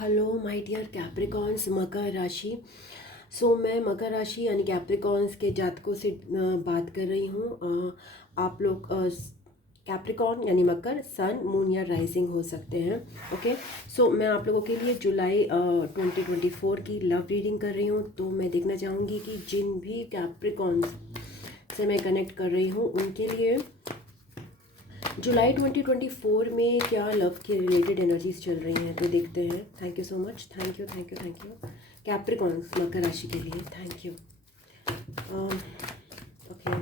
Hello my dear Capricorns, मकर राशि। मैं मकर राशि यानी कैप्रिकॉन्स के जातकों से बात कर रही हूँ। आप लोग कैप्रिकॉन यानी मकर, सन, मून या राइजिंग हो सकते हैं। ओके, मैं आप लोगों के लिए जुलाई 2024 की लव रीडिंग कर रही हूँ। तो मैं देखना चाहूँगी कि जिन भी कैप्रिकॉन्स से मैं कनेक्ट कर रही हूँ उनके लिए जुलाई 2024 में क्या लव के रिलेटेड एनर्जीज चल रही हैं। तो देखते हैं। Thank you so much. Thank you thank you thank you Capricorns मकर राशि के लिए। Thank you. Okay,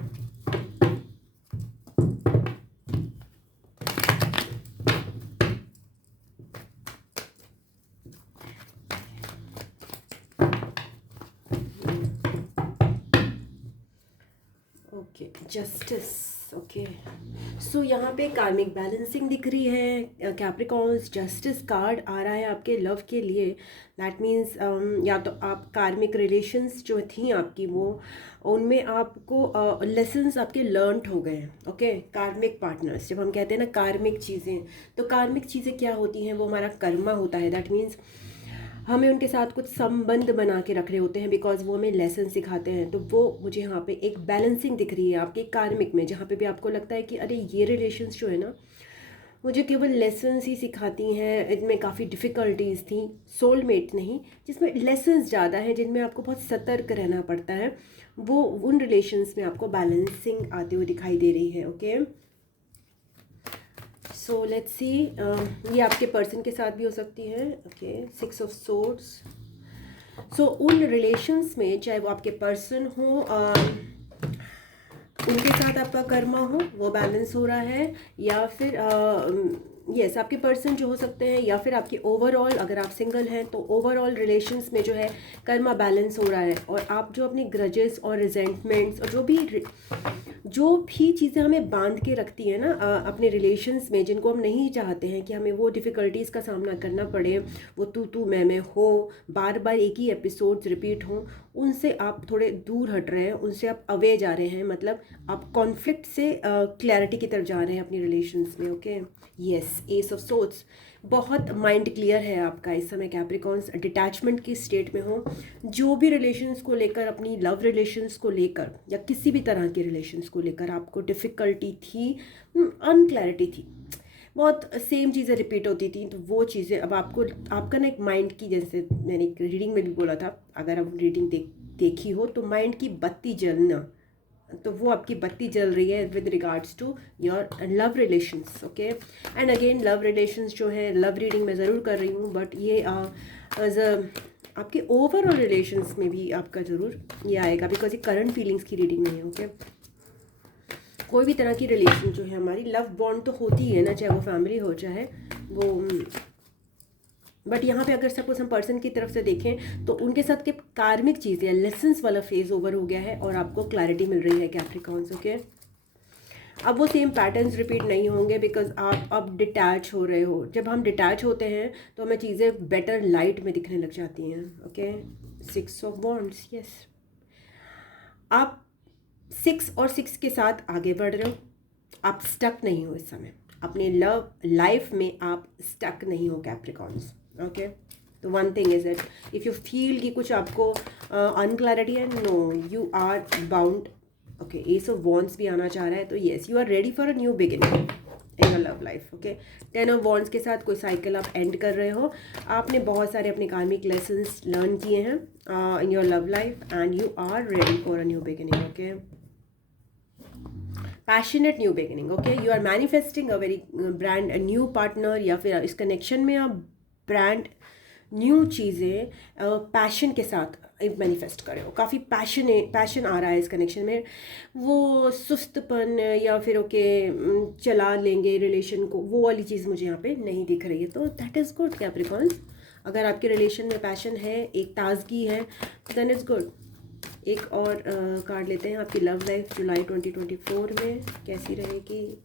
okay, justice. Okay, यहाँ पे कार्मिक बैलेंसिंग दिख रही है। कैप्रिकॉन्स जस्टिस कार्ड आ रहा है आपके लव के लिए। दैट मीन्स या तो आप कार्मिक रिलेशंस जो थी आपकी वो उनमें आपको लेसन्स आपके लर्नड हो गए हैं। ओके, कार्मिक पार्टनर्स जब हम कहते हैं ना कार्मिक चीज़ें, तो कार्मिक चीज़ें क्या होती हैं? वो हमारा कर्मा होता है। दैट मीन्स हमें उनके साथ कुछ संबंध बना के रख रहे होते हैं बिकॉज वो हमें लेसन सिखाते हैं। तो वो मुझे यहाँ पे एक बैलेंसिंग दिख रही है आपके कार्मिक में, जहाँ पे भी आपको लगता है कि अरे ये रिलेशंस जो है ना मुझे केवल लेसन्स ही सिखाती हैं, इनमें काफ़ी डिफ़िकल्टीज थी, सोलमेट नहीं, जिसमें लेसन्स ज़्यादा हैं, जिनमें आपको बहुत सतर्क रहना पड़ता है, वो उन रिलेशंस में आपको बैलेंसिंग आते हुए दिखाई दे रही है। Okay, so let's see. ये आपके पर्सन के साथ भी हो सकती है। Okay, 6 of swords. उन रिलेशंस में चाहे वो आपके पर्सन हो, उनके साथ आपका कर्मा हो, वो बैलेंस हो रहा है, या फिर यस आपके पर्सन जो हो सकते हैं, या फिर आपकी ओवरऑल अगर आप सिंगल हैं तो ओवरऑल रिलेशंस में जो है कर्मा बैलेंस हो रहा है। और आप जो अपनी ग्रजेस और रिजेंटमेंट्स और जो भी चीज़ें हमें बांध के रखती हैं ना अपने रिलेशंस में, जिनको हम नहीं चाहते हैं कि हमें वो डिफ़िकल्टीज़ का सामना करना पड़े, वो तू मैं हो, बार बार एक ही एपिसोड्स रिपीट हों, उनसे आप थोड़े दूर हट रहे हैं, उनसे आप अवे जा रहे हैं। मतलब आप कॉन्फ्लिक्ट से क्लैरिटी की तरफ जा रहे हैं अपनी रिलेशंस में। Okay, yes, S of swords. बहुत माइंड क्लियर है आपका इस समय कैप्रिकॉन्स, डिटैचमेंट की स्टेट में हो। जो भी रिलेशंस को लेकर, अपनी लव रिलेशंस को लेकर या किसी भी तरह के रिलेशंस को लेकर आपको डिफ़िकल्टी थी, अनक्लैरिटी थी, बहुत सेम चीज़ें रिपीट होती थी, तो वो चीज़ें अब आपको आपका ना एक माइंड की, जैसे मैंने एक रीडिंग में भी बोला था, अगर आप रीडिंग देखी हो तो माइंड की बत्ती जलना, तो वो आपकी बत्ती जल रही है with regards to your love relations. Okay, and again love relations जो है लव रीडिंग मैं ज़रूर कर रही हूँ, बट ये एज अ आपके ओवरऑल रिलेशंस में भी आपका ज़रूर ये आएगा, बिकॉज ये करंट फीलिंग्स की रीडिंग नहीं है। ओके, कोई भी तरह की रिलेशन जो है हमारी लव बॉन्ड तो होती ही है ना, चाहे वो फैमिली हो चाहे वो, बट यहाँ पे अगर सपोज हम पर्सन की तरफ से देखें तो उनके साथ के कार्मिक चीज़ें, लेसन्स वाला फेज ओवर हो गया है और आपको क्लैरिटी मिल रही है कैप्रिकॉन्स। ओके, अब वो सेम पैटर्न्स रिपीट नहीं होंगे बिकॉज आप अब डिटैच हो रहे हो। जब हम डिटैच होते हैं तो हमें चीज़ें बेटर लाइट में दिखने लग जाती हैं। Okay, 6 of wands. यस, आप 6 और 6 के साथ आगे बढ़ रहे हो, आप स्टक नहीं हो इस समय अपने लव लाइफ में, आप स्टक नहीं हो कैप्रिकॉन्स। ओके, तो one thing is it, if you feel कि कुछ आपको अनक्लैरिटी है, no, you are bound. Okay, ace of wands भी आना चाह रहा है, तो yes you are ready for a new beginning in your love life. Okay, 10 of wands के साथ कोई साइकिल आप एंड कर रहे हो, आपने बहुत सारे अपने कार्मिक लेसन्स लर्न किए हैं in your love life and you are ready for a new beginning. Okay, passionate new beginning. Okay, you are manifesting a very brand new partner, या फिर इस कनेक्शन में आप ब्रांड न्यू चीज़ें पैशन के साथ मैनिफेस्ट कर रहे हो। काफ़ी पैशन आ रहा है इस कनेक्शन में, वो सुस्तपन या फिर ओके चला लेंगे रिलेशन को, वो वाली चीज़ मुझे यहाँ पे नहीं दिख रही है। तो दैट इज़ गुड कैप्रिकॉन्स। अगर आपके रिलेशन में पैशन है, एक ताजगी है, देन इज़ गुड। एक और कार्ड लेते हैं, आपकी लव लाइफ जुलाई 2024 में कैसी रहेगी।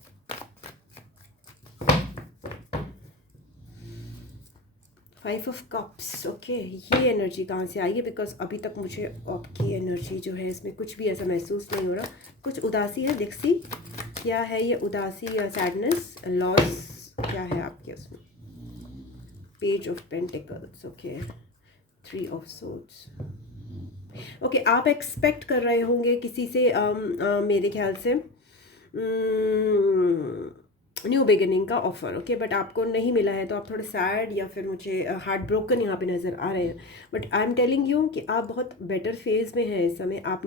Five of cups. ओके, ये एनर्जी कहाँ से आई है? बिकॉज अभी तक मुझे आपकी एनर्जी जो है इसमें कुछ भी ऐसा महसूस नहीं हो रहा। कुछ उदासी है, दिखसी क्या है ये? उदासी या सैडनेस, लॉस क्या है आपके उसमें? Page of pentacles, okay, 3 of swords. Okay, आप एक्सपेक्ट कर रहे होंगे किसी से मेरे ख्याल से न्यू बिगिनिंग का ऑफ़र, ओके, बट आपको नहीं मिला है तो आप थोड़े सैड या फिर मुझे हार्ट ब्रोकन यहाँ पे नज़र आ रहे हैं। But I am telling you कि आप बहुत बेटर फेज़ में हैं इस समय। आप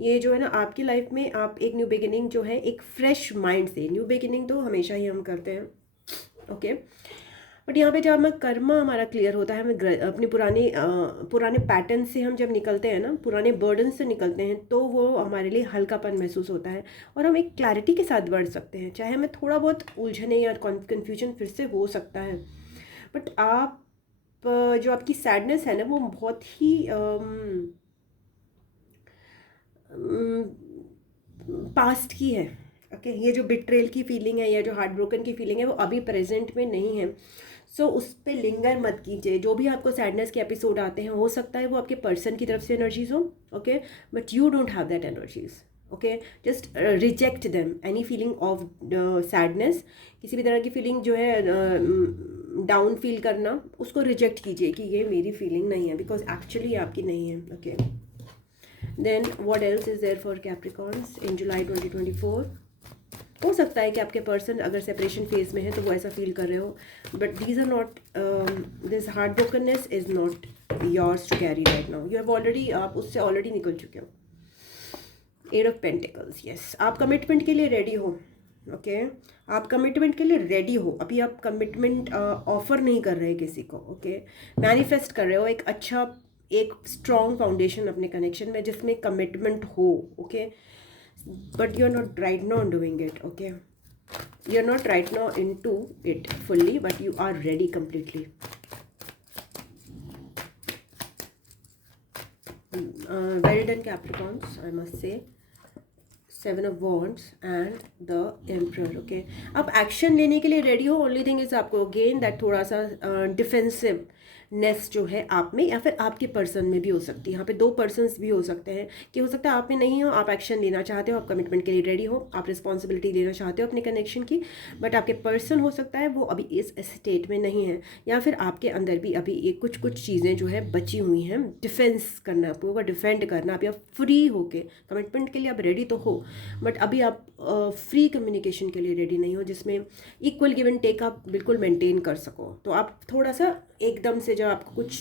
ये जो है ना आपकी लाइफ में, आप एक न्यू बिगिनिंग जो है एक फ्रेश माइंड से, न्यू बिगिनिंग तो हमेशा ही हम करते हैं, ओके, बट यहाँ पे जब हमें कर्मा हमारा क्लियर होता है, हमें अपने पुराने पैटर्न से हम जब निकलते हैं ना, पुराने बर्डन से निकलते हैं, तो वो हमारे लिए हल्कापन महसूस होता है और हम एक क्लैरिटी के साथ बढ़ सकते हैं। चाहे हमें थोड़ा बहुत उलझने या कन्फ्यूजन फिर से हो सकता है, बट आप जो आपकी सैडनेस है ना वो बहुत ही पास्ट की है, ओके, ये जो बिट्रेल की फीलिंग है या जो हार्ट ब्रोकन की फीलिंग है वो अभी प्रेजेंट में नहीं है। सो उस पर लिंगर मत कीजिए। जो भी आपको सैडनेस के एपिसोड आते हैं हो सकता है वो आपके पर्सन की तरफ से एनर्जीज हो, okay, but you don't have that energies, okay, just reject them. Any feeling of sadness, किसी भी तरह की फीलिंग जो है डाउन फील करना, उसको रिजेक्ट कीजिए कि ये मेरी फीलिंग नहीं है, बिकॉज एक्चुअली ये आपकी नहीं है, okay. Then what else is there for Capricorns in July 2024? हो सकता है कि आपके पर्सन अगर सेपरेशन फेज में है तो वो ऐसा फील कर रहे हो, but these are not, this heart brokenness is not yours to carry right now. You have already, आप उससे ऑलरेडी निकल चुके हो। 8 ऑफ पेंटिकल्स, यस, आप कमिटमेंट के लिए रेडी हो, ओके, आप कमिटमेंट के लिए रेडी हो। अभी आप कमिटमेंट ऑफर नहीं कर रहे किसी को, ओके, मैनिफेस्ट कर रहे हो एक अच्छा, एक स्ट्रॉन्ग फाउंडेशन अपने कनेक्शन में जिसमें कमिटमेंट हो, okay, but you're not right now doing it, okay, you're not right now into it fully, but you are ready completely. Well done Capricorns, I must say. 7 of Wands and the Emperor, okay, आप action लेने के लिए ready हो। Only thing is आपको again that थोड़ा सा defensive नेस जो है आप में या फिर आपके पर्सन में भी हो सकती है। यहाँ पे 2 पर्सन्स भी हो सकते हैं कि हो सकता है आप में नहीं हो, आप एक्शन लेना चाहते हो, आप कमिटमेंट के लिए रेडी हो, आप रिस्पॉन्सिबिलिटी लेना चाहते हो अपने कनेक्शन की, बट आपके पर्सन हो सकता है वो अभी इस स्टेट में नहीं है, या फिर आपके अंदर भी अभी ये कुछ चीज़ें जो है बची हुई हैं। डिफेंस करना, आपको होगा डिफेंड करना। अभी आप फ्री होके कमिटमेंट के लिए आप रेडी तो हो, बट अभी आप फ्री कम्युनिकेशन के लिए रेडी नहीं हो, जिसमें इक्वल गिव एंड टेक आप बिल्कुल मेंटेन कर सको। तो आप थोड़ा सा एकदम से जब आपको कुछ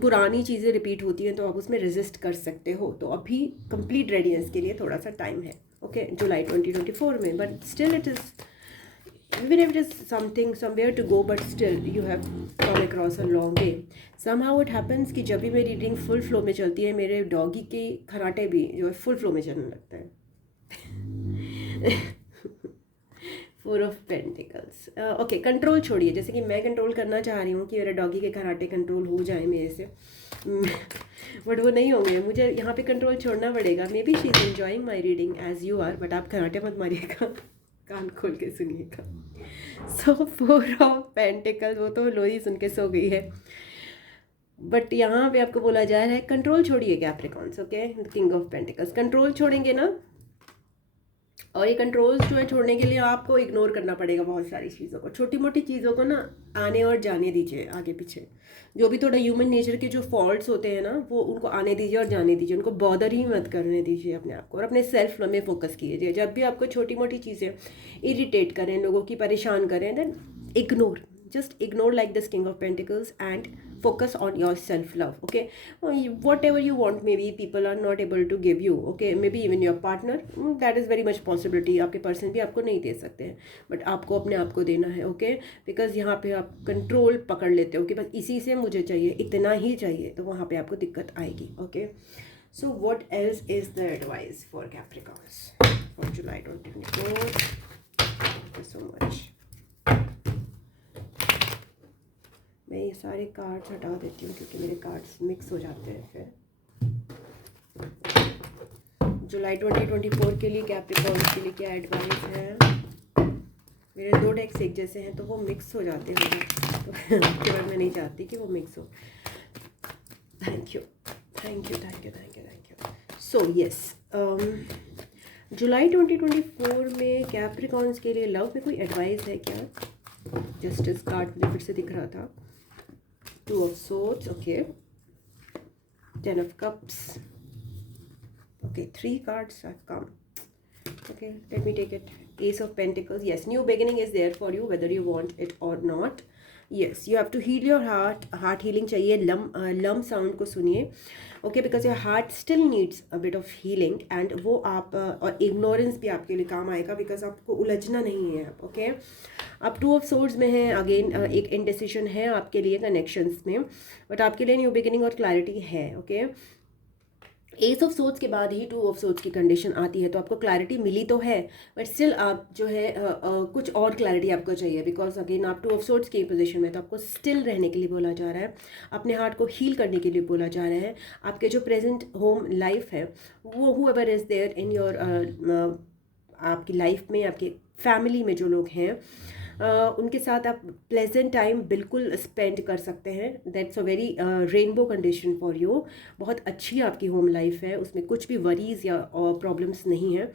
पुरानी चीज़ें रिपीट होती हैं तो आप उसमें रेजिस्ट कर सकते हो। तो अभी कंप्लीट रेडीनेस के लिए थोड़ा सा टाइम है, ओके, जुलाई 2024 में, but still it is, even if it is something somewhere to go, but still you have come across a long way. Somehow it happens कि जब भी मेरी रीडिंग फुल फ्लो में चलती है, मेरे डॉगी के खराटे भी जो है फुल फ्लो में चलने लगता है। 4 ऑफ पेंटिकल्स, ओके, कंट्रोल छोड़िए। जैसे कि मैं कंट्रोल करना चाह रही हूँ कि मेरे डॉगी के खराटे कंट्रोल हो जाए मेरे से, बट वो नहीं होंगे, मुझे यहाँ पे कंट्रोल छोड़ना पड़ेगा। Maybe she is enjoying my reading as you are, but आप खराटे मत मारिएगा, कान खोल के सुनिएगा। सो 4 ऑफ पेंटिकल्स, वो तो लोरी सुन के सो गई है, बट यहाँ पे आपको बोला जा रहा है कंट्रोल छोड़िए Capricorns, okay, king of pentacles. Control छोड़ेंगे ना, और ये कंट्रोल्स जो है छोड़ने के लिए आपको इग्नोर करना पड़ेगा बहुत सारी चीज़ों को, छोटी मोटी चीज़ों को ना आने और जाने दीजिए, आगे पीछे जो भी थोड़ा ह्यूमन नेचर के जो फॉल्ट्स होते हैं ना वो उनको आने दीजिए और जाने दीजिए, उनको बॉदर ही मत करने दीजिए अपने आप को, और अपने सेल्फ में फोकस कीजिए। जब भी आपको छोटी मोटी चीज़ें इरिटेट करें, लोगों की परेशान करें, then ignore, just ignore like this king of pentacles and focus on your self love, okay. Whatever you want, maybe people are not able to give you, okay, maybe even your partner, that is very much possibility, आपके person भी आपको नहीं दे सकते हैं, but आपको अपने आप को देना है, ओके, बिकॉज यहाँ पे आप कंट्रोल पकड़ लेते हो कि बस इसी से मुझे चाहिए, इतना ही चाहिए, तो वहाँ पे आपको दिक्कत आएगी, okay. So what else is the advice for Capricorns for July 2024? Thank you so much. मैं ये सारे कार्ड्स हटा देती हूँ क्योंकि मेरे कार्ड्स मिक्स हो जाते हैं फिर। जुलाई 2024 के लिए कैप्रिकॉर्न्स के लिए क्या एडवाइस है? मेरे 2 डेक्स एक जैसे हैं तो वो मिक्स हो जाते हैं, तो उसके बाद मैं नहीं चाहती कि वो मिक्स हो। Thank you, thank you, thank you, thank you, thank you. So yes, July 2024 में कैप्रिकॉर्न्स के लिए लव में कोई एडवाइस है क्या? जस्टिस कार्ड मुझे फिर से दिख रहा था, 2 of swords, okay, 10 of cups, okay, 3 cards have come, okay, let me take it. Ace of Pentacles. Yes, new beginning is there for you whether you want it or not. Yes, you have to heal your heart. Heart healing चाहिए. Lump sound को सुनिए, okay, because your heart still needs a bit of healing, and वो आप और ignorance भी आपके लिए काम आएगा, because आपको उलझना नहीं है आप, okay. आप 2 ऑफ सोर्ड्स में हैं, अगेन एक इंडिसिशन है आपके लिए कनेक्शंस में, बट आपके लिए न्यू बिगिनिंग और क्लैरिटी है, ओके. एस ऑफ सोर्ड्स के बाद ही 2 ऑफ सोर्ड्स की कंडीशन आती है, तो आपको क्लैरिटी मिली तो है, बट स्टिल आप जो है कुछ और क्लैरिटी आपको चाहिए, बिकॉज अगेन आप 2 ऑफ सोर्ड्स की पोजीशन में, तो आपको स्टिल रहने के लिए बोला जा रहा है, अपने हार्ट को हील करने के लिए बोला जा रहा है. आपके जो प्रेजेंट होम लाइफ है वो whoever is there in your आपकी लाइफ में, आपके फैमिली में जो लोग हैं उनके साथ आप प्लेजेंट टाइम बिल्कुल स्पेंड कर सकते हैं. That's a very rainbow condition for you. बहुत अच्छी आपकी होम लाइफ है, उसमें कुछ भी वरीज या प्रॉब्लम्स नहीं है,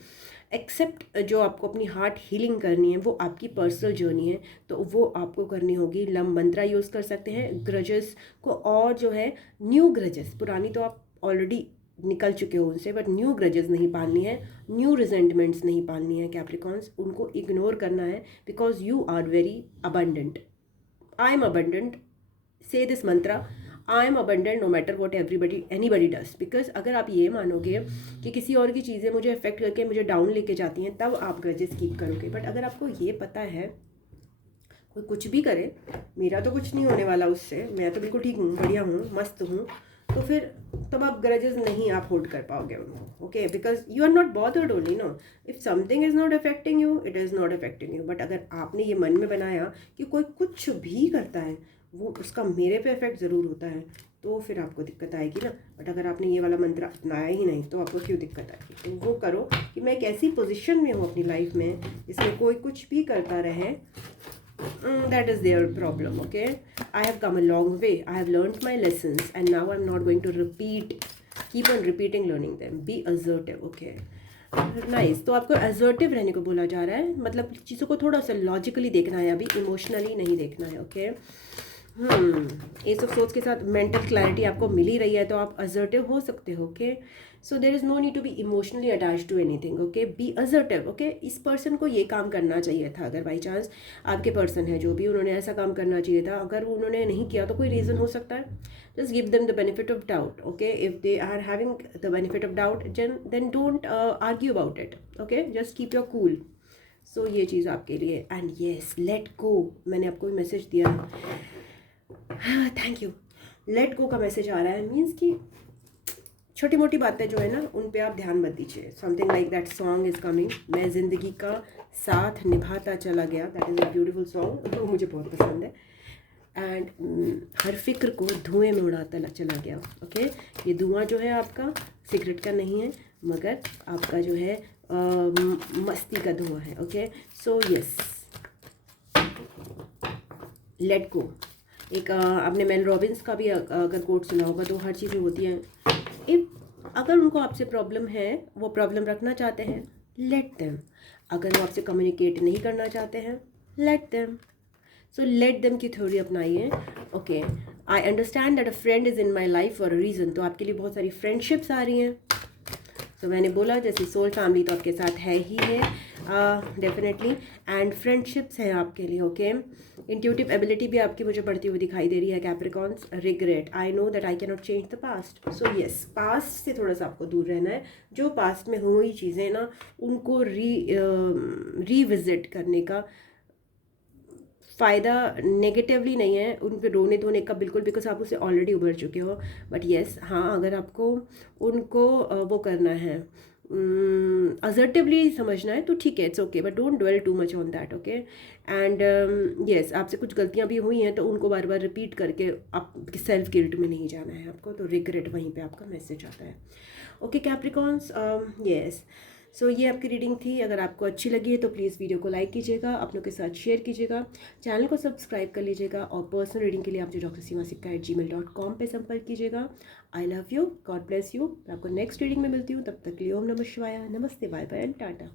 एक्सेप्ट जो आपको अपनी हार्ट हीलिंग करनी है वो आपकी पर्सनल जर्नी है, तो वो आपको करनी होगी. लम मंत्रा यूज़ कर सकते हैं ग्रजेस को, और जो है न्यू ग्रजेस, पुरानी तो आप ऑलरेडी निकल चुके हो उनसे, बट न्यू ग्रजेस नहीं पालनी है, न्यू रिजेंटमेंट्स नहीं पालनी है कैप्रिकॉन्स, उनको इग्नोर करना है, because you are very abundant. I am abundant, say this mantra, I am abundant no matter what anybody does. Because अगर आप ये मानोगे कि किसी और की चीज़ें मुझे अफेक्ट करके मुझे डाउन लेके जाती हैं, तब आप ग्रजेस कीप करोगे. बट अगर आपको ये पता है कोई कुछ भी करे, मेरा तो कुछ नहीं होने वाला उससे, मैं तो बिल्कुल ठीक हूँ, बढ़िया हूँ, मस्त हूँ, तो फिर तब आप ग्रजेस नहीं आप होल्ड कर पाओगे उनको, okay, because you are not bothered only, no. If something is not affecting you, it is not affecting you. But अगर आपने ये मन में बनाया कि कोई कुछ भी करता है वो उसका मेरे पे इफेक्ट ज़रूर होता है, तो फिर आपको दिक्कत आएगी ना. बट अगर आपने ये वाला मंत्र अपनाया ही नहीं, तो आपको क्यों दिक्कत आएगी. तो वो करो कि मैं एक ऐसी पोजिशन में हूँ अपनी लाइफ में जिसमें कोई कुछ भी करता रहे, that is their problem, okay. I have come a long way, I have learned my lessons, and now I'm not going to keep on repeating learning them. Be assertive, okay. Nice. तो आपको assertive रहने को बोला जा रहा है, मतलब चीज़ों को थोड़ा सा लॉजिकली देखना है, अभी इमोशनली नहीं देखना है, ओके. एस ऑफ सोर्ड्स के साथ मेंटल क्लैरिटी आपको मिल ही रही है, तो आप असर्टिव हो सकते हो, okay. So there is no need to be emotionally attach to anything, okay. Be assertive, okay. इस पर्सन को ये काम करना चाहिए था, अगर बाई चांस आपके पर्सन है जो भी, उन्होंने ऐसा काम करना चाहिए था, अगर उन्होंने नहीं किया तो कोई रीज़न हो सकता है. Just give them the benefit of doubt, okay. If they are having the benefit of doubt, then don't argue about it, okay. Just keep your cool. So ये चीज़ आपके लिए. And yes, let go. मैंने आपको message दिया, thank you. Let go का message आ रहा है, मीन्स कि छोटी मोटी बातें जो है ना उन पे आप ध्यान मत दीजिए. Something like that song is coming, मैं ज़िंदगी का साथ निभाता चला गया. That is a beautiful song, वो मुझे बहुत पसंद है. एंड हर फिक्र को धुएं में उड़ाता चला गया, ओके. ये धुआं जो है आपका सिगरेट का नहीं है, मगर आपका जो है मस्ती का धुआं है, okay. So yes, let go. एक आपने मेल रॉबिन्स का भी अगर कोट सुना होगा, तो हर चीज़ें होती हैं. इफ अगर उनको आपसे प्रॉब्लम है, वो प्रॉब्लम रखना चाहते हैं, लेट देम. अगर वो आपसे कम्युनिकेट नहीं करना चाहते हैं, let them. So let them की थ्योरी अपनाइए, okay. I understand that a friend is in my life for a reason. तो आपके लिए बहुत सारी फ्रेंडशिप्स आ रही हैं. तो मैंने बोला जैसे सोल फैमिली तो आपके साथ है ही है, डेफिनेटली. एंड फ्रेंडशिप्स हैं आपके लिए, ओके. इंट्यूटिव एबिलिटी भी आपकी मुझे बढ़ती हुई दिखाई दे रही है Capricorns. Regret, I know that I can not change the past. So yes, past से थोड़ा सा आपको दूर रहना है. जो पास्ट में हुई चीज़ें ना, उनको रीविजिट करने का फ़ायदा नेगेटिवली नहीं है, उन पर रोने धोने का बिल्कुल, बिकॉज आप उससे ऑलरेडी उभर चुके हो. बट येस, हाँ, अगर आपको उनको वो करना है, असर्टिवली समझना है, तो ठीक है, it's okay. But don't dwell too much on that, okay. And yes, आपसे कुछ गलतियाँ भी हुई हैं, तो उनको बार बार रिपीट करके आप सेल्फ गिल्ट में नहीं जाना है आपको. तो रिग्रेट, वहीं पे आपका मैसेज आता है, ओके कैप्रिकॉन्स. येस, सो ये आपकी रीडिंग थी. अगर आपको अच्छी लगी है तो प्लीज़ वीडियो को लाइक कीजिएगा, अपनों के साथ शेयर कीजिएगा, चैनल को सब्सक्राइब कर लीजिएगा, और पर्सनल रीडिंग के लिए आप जो drsimasikkha@gmail.com पे संपर्क कीजिएगा. I love you, God bless you. मैं आपको नेक्स्ट रीडिंग में मिलती हूँ. तब तक के लिए ओम नमः शिवाय, नमस्ते, बाय बाय एंड टाटा.